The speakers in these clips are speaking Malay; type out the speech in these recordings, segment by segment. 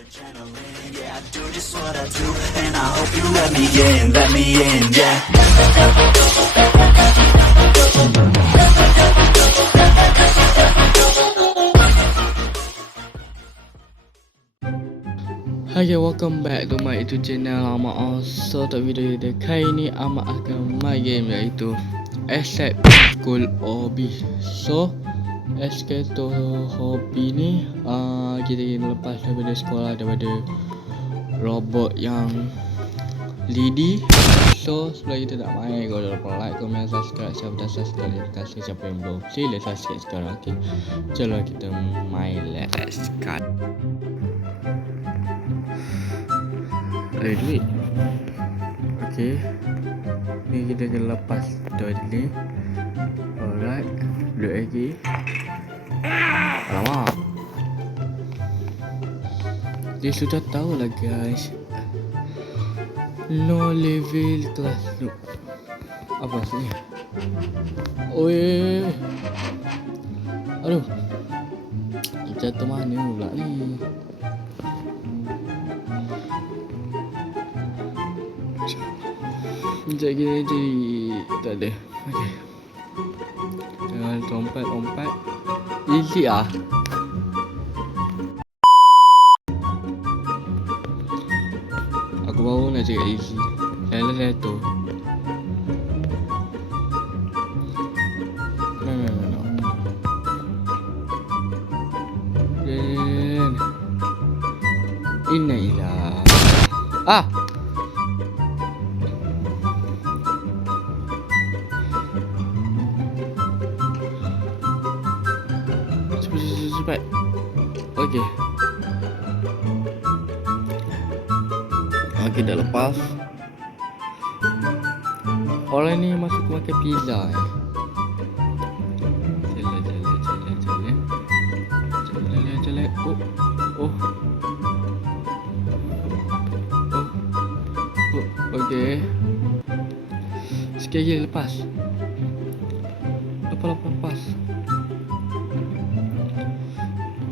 adrenaline, yeah, I do just what I do, and I hope you let me in, yeah. Hi guys, welcome back to my YouTube channel Ahmad. So untuk video dia kali ni Ahmad akan main game iaitu Escape School Hobby. So Escape to Hobby ni kita kena lepas daripada sekolah, daripada robot yang lidi. So sebelum kita nak main, kau dah lupa like, komen, subscribe. Siapa dah subscribe, terima kasih. Siapa yang belum, sila subscribe sekarang. Okay, jom kita main. Let's start. Ada duit. Okay, ni kita kena lepas dari ni. Alright, duit lagi. Alamak, dia sudah tahu lah guys. No level class look. Apa maksudnya? Oi, aduh, jatuh mana pula ni? Sekejap jadi tak ada. Okay, jangan lompat. Easy ah. Aku baru nak cakap easy. Dah tu. No. Dan Innailah. Ah. Cepat. Okey. Okey, dah lepas. Orang ni masuk makan pizza eh. Jalan. Oh. Okey. Sikit lagi lepas. Lepas.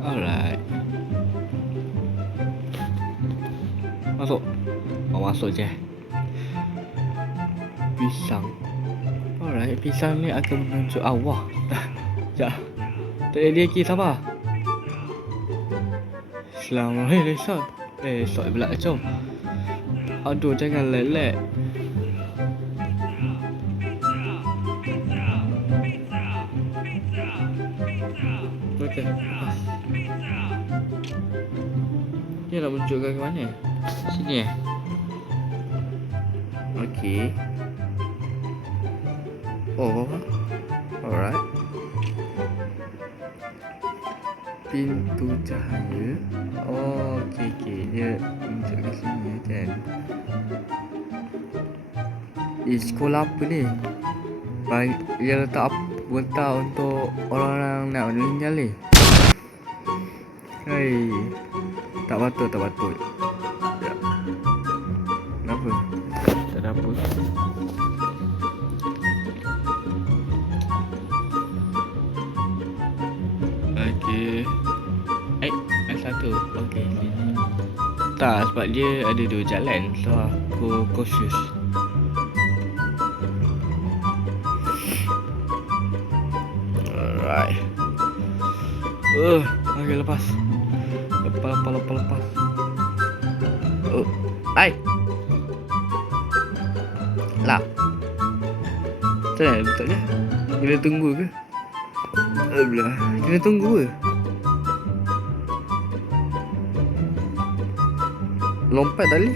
Alright. Masuk je. Pisang. Alright, pisang ni akan menunjuk Allah. Sekejap. Tak ada dia lagi, sabar. Assalamualaikum. Esok pula jom. Aduh, jangan lelek. Okey. Dia nak menunjukkan ke mana? Sini eh? Okey. Oh, alright. Pintu cahaya. Oh, okey. Dia tunjuk ke sini kan. Sekolah apa ni? Dia letak untuk orang-orang nak meninggal ni. Hei, tak patut. Ya. Kenapa? Tak ada apa. Okey. Satu. Okey, sini. Tak, sebab dia ada dua jalan. So aku confused. Alright. Okey, lepas. Lepas. Oh, ai. Lah. Betul ni. Kena tunggu ke? Belah. Kena tunggu ke? Lompat tadi.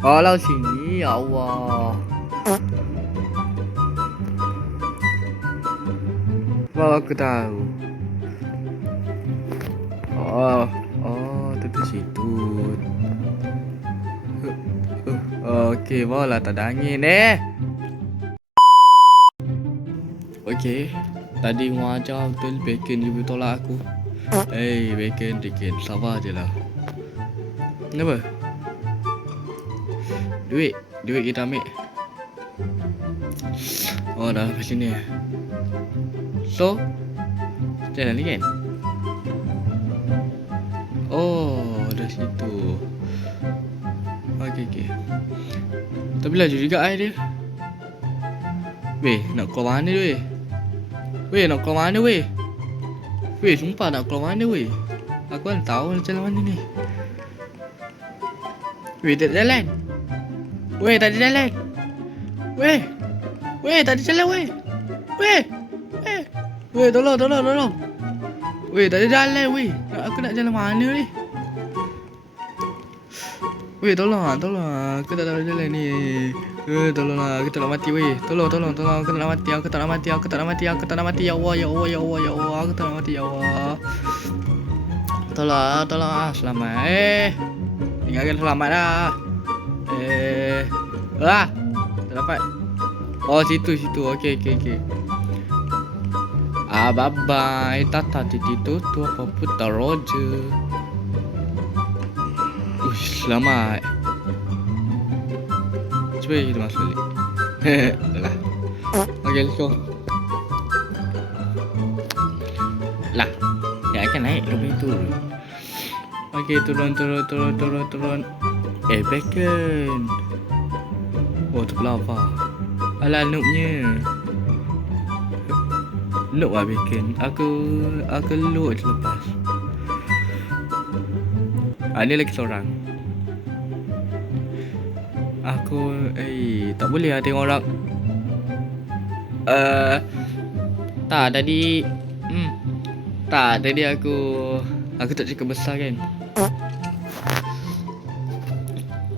Alah sini, ya Allah. Baru aku tahu. Tentu situ. Okey, barulah tak ada angin Okey, tadi Wan ajar betul bacon ibu tolak aku. Bacon, sabar je lah. Kenapa? Duit kita ambil. Oh, dah ke sini. So, jalan lagi kan? Oh, situ. Okey. Tapi laju juga dia. Weh, nak keluar mana weh? Weh, nak keluar mana weh? Weh, sumpah nak keluar mana weh? Aku kan tahu jalan mana ni. Weh, tak ada jalan. Weh, tak ada jalan. Weh. Weh, tak ada jalan weh. Weh. Weh, tolong. Weh, tak ada jalan weh. Aku nak jalan mana ni? Weh, tolong. Aku tak tahu jalan ni. Tolonglah, aku tak nak mati weh. Tolong. Aku tak nak mati. Aku tak nak mati. Ya Allah. Aku tak nak mati ya Allah. Tolong. Selamat. Tinggalkan selamat dah. Tak dapat. Oh, situ. Okey. Bye-bye. Tata titi tu apa taruh je. Selamat. Cuba kita masuk balik. Dah. Okay, let's go. Lah, dia akan naik lebih tu. Okay, turun. Bacon. Oh, tu pula apa? Alah, noobnya. Noob lah bacon. Aku load selepas. Ni lagi seorang. Aku tak boleh lah tengok orang. Tak tadi. Tak tadi aku tak cakap besar kan.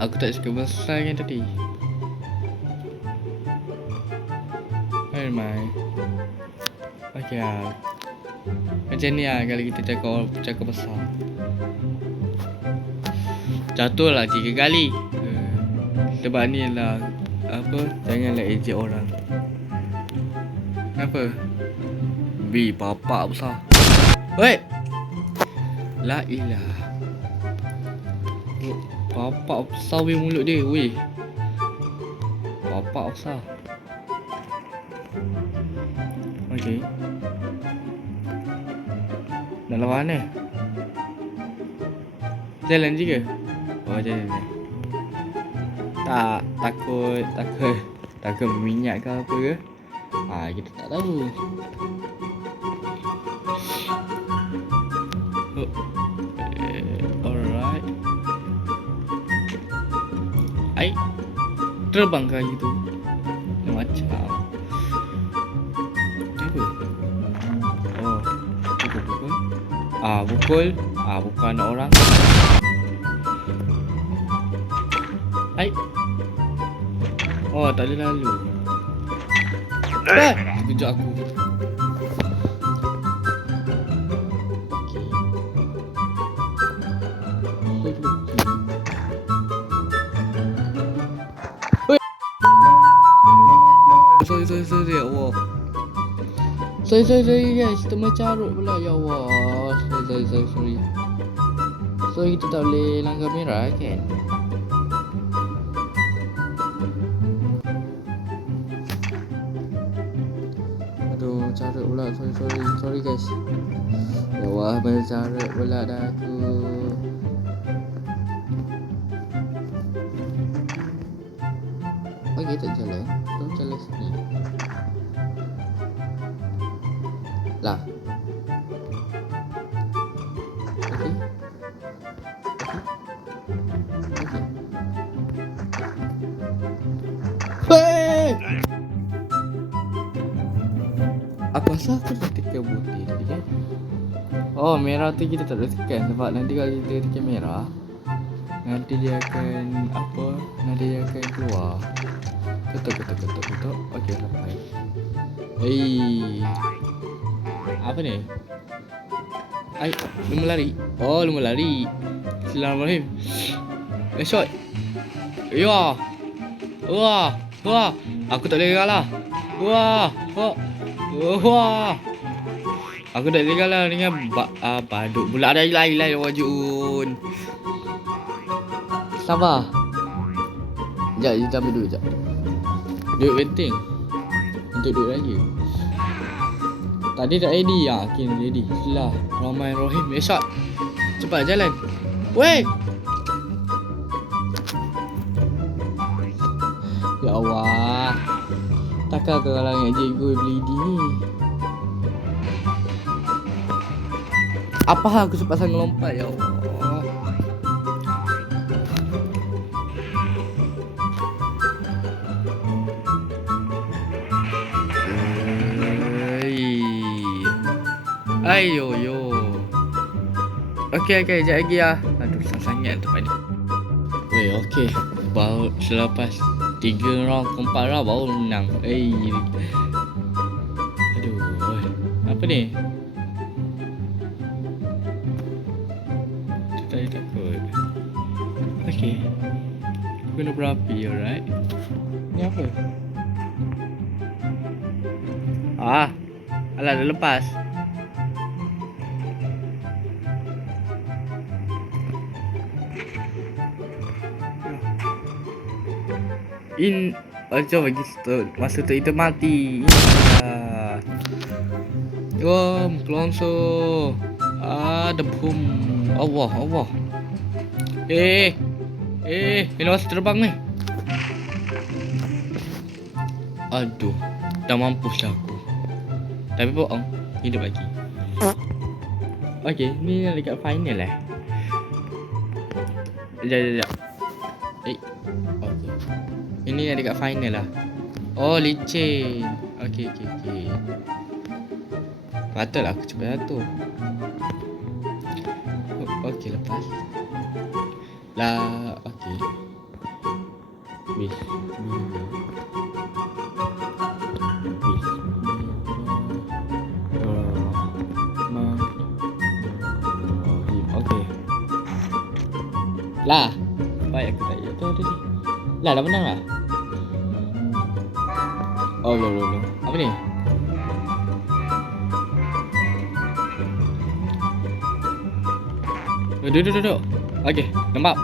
Aku tak cakap besar kan tadi. Mai. Okey lah. Macam ni lah kalau kita cakap besar. Jatuh lah 3 kali. Sebab ni lah janganlah ejek orang. Kenapa? Papak besar. Weh. La ilah. Papak besar weh mulut dia weh. Papak besar. Okey. Nak lawan mana? Jalan je ke? Oh, jalan. Tak, takut minyak ke apa ke? Kita tak tahu. Alright. Terbang ke gitu. Macam pukul. Bukan anak orang. Oh, tak boleh lalu. Kejap aku. Sorry, ya Allah. Sorry guys, termencarut pula ya Allah. Sorry. So kita tak boleh langgar merah kan? Aduh, carut pula. Sorry guys. Ya Allah, mencarut pula dah aku. Okay, tak jalan. Kita jalan sini. Lah. Aku rasa aku dah tekan putih tadi kan. Oh, merah tu kita tak boleh tekan. Sebab nanti kalau kita tekan merah, nanti dia akan nanti dia akan keluar. Ketuk. Okey, sampai. Apa ni? Lumba lari. Oh, lumba lari. Bismillahirrahmanirrahim. Shot. Ya. Wah. Aku tak boleh kalah. Wah. Aku tak boleh kalah dengan baduk pula ada lain wajun. Sabar. Sekejap, kita ambil duit sekejap. Duit penting. Untuk duit lagi. Tadi tak ready. Kini ready. Bismillahirrahmanirrahim. Shot. Cepat jalan. Weh. Allah. Takkan kalau ingat cikgu bleeding ni. Apa hal aku sepasang ngelompat ya Allah. Ayo yo. Okey, sekejap lagi lah. Aduh, sangat tempat ni. Weh, okey. Baru selepas 3 round ke 4 round baru menang. Aduh, apa ni? Saya takut. Okey. Guna berapi, alright. Ni apa? Alah, dah lepas. Macam bagi masa tu itu mati. Kelonso. Ada bom. Allah. Ini masa terbang ni. Aduh, dah mampus dah aku. Tapi bohong, hidup lagi. Okey, ni dekat final lah. Sekejap. Okey. Ini yang dekat final lah. Oh, licin. Okey. Patutlah aku cepat jatuh. Okey, lepas. Lah, okey. Okey. Lah, baik aku tak jatuh tadi. Lah, dah menang lah. Oh, belum. Apa ni? Duduk. Okey, nampak.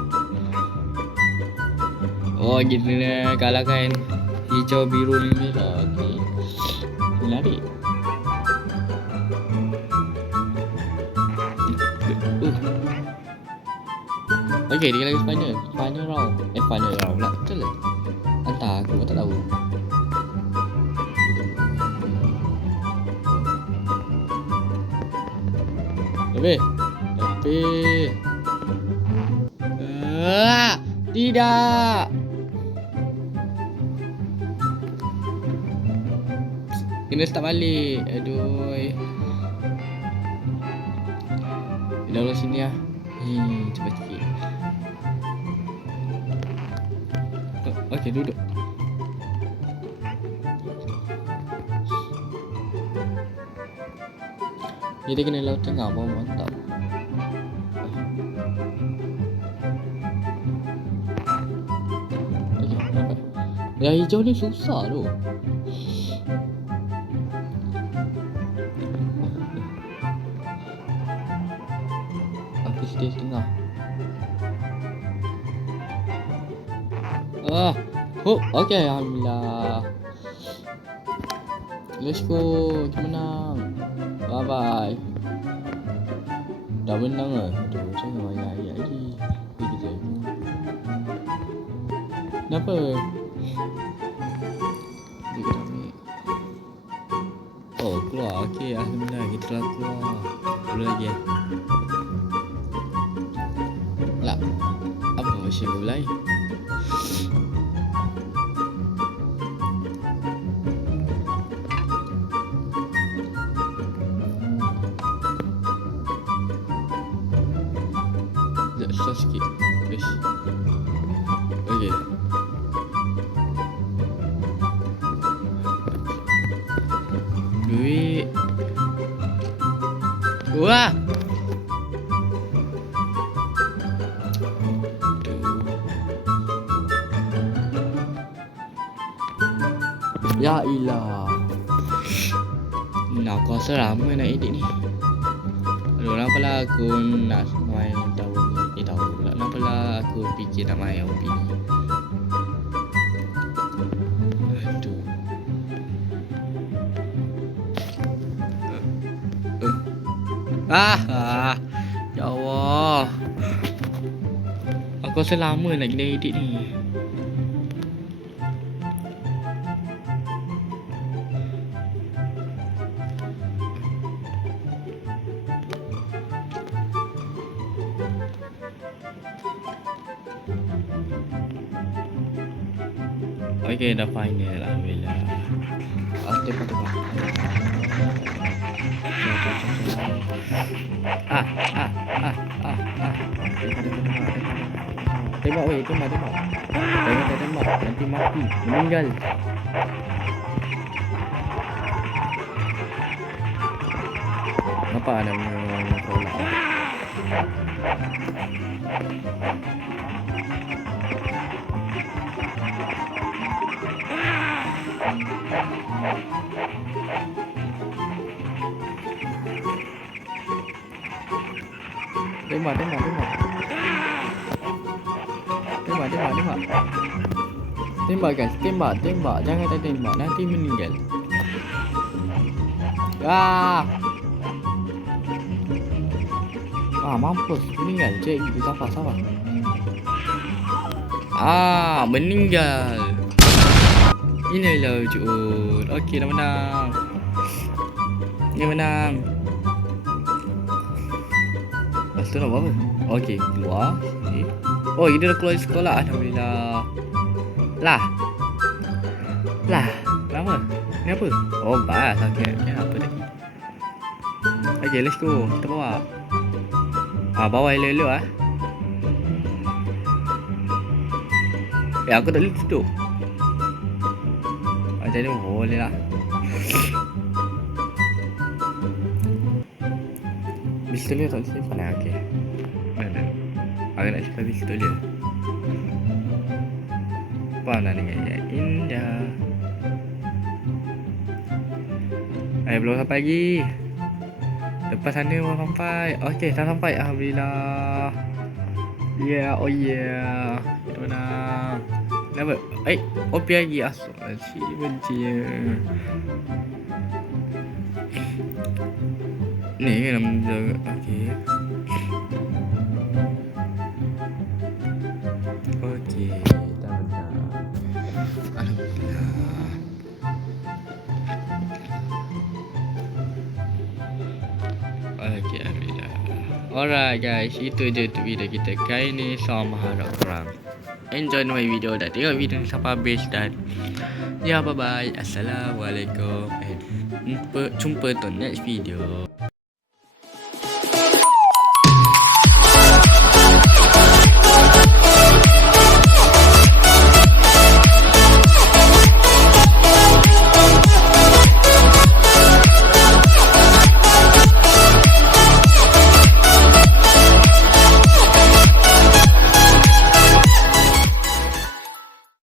Oh, gitu lah. Kalahkan hijau, biru, merah. Okey. Menarik. Okey, dia lagi final round. Final round pula. Betul lah. Entah, aku tak tahu. Tapi tidak. Kena start balik. Aduh. Dalam sini lah. Cepat sikit. Okey, duduk. Jadi kena laut tengah bawah, mantap. Okey, dapat. Yang hijau ni susah tu. Aku sedih tengah. Okey, alhamdulillah. Let's go, kita menang. Bye. Dah menang lah. Aduh, jangan banyak ayat lagi. Kita kenapa? Kita ambil. Oh, keluar. Okey, alhamdulillah kita telah keluar. Dulu lagi ya. Lah, apa masih mulai? Susah sikit. Yes. Okey. Duit. Wah. Ya ilah. Nak aku rasa lama nak edit ni. Aduh, kenapa aku nak main tahu ni. Tahu pula kenapa aku fikir nak main OP ni. Aduh. Ya Allah. Aku rasa lama nak kena edit ni. Okay, dah final alhamdulillah. Tembak. Tembak weh, tembak. Jangan tembak, nanti mati, meninggal. Nampak ada tolak. Tembak. Tembak guys, tembak. Jangan tak tembak, nanti meninggal. Mampus, meninggal. Cek gitu, sabar. Meninggal. Inilah wujud. Okey, dah menang. Dia menang. Lepas tu nak buat apa? Okey, keluar. Oh, dia dah keluar dari sekolah. Alhamdulillah. Lah. Kenapa? Ni apa? Oh, bas. Okey, apa tadi? Okey, let's go. Kita bawa. Bawa elok-elok . Aku tak boleh duduk. Jadi boleh lah. Pistol dia tak simpan lah. Okey. Mana? Aku nak simpan pistol dia. Apa nak dengan yang indah. Belum sampai lagi. Lepas sana orang sampai. Okey, dah sampai. Alhamdulillah. Oh yeah. Kita menang. Kenapa? OP lagi. Asyik benci. Ni kan nama jaga. Okey, dah menang. Alhamdulillah. Okey, alhamdulillah. Alright guys, itu je untuk video kita kali ni. Sama harap korang enjoy my video dan tengok video ni sampai habis. Dan ya, bye bye. Assalamualaikum. Jumpa untuk next video.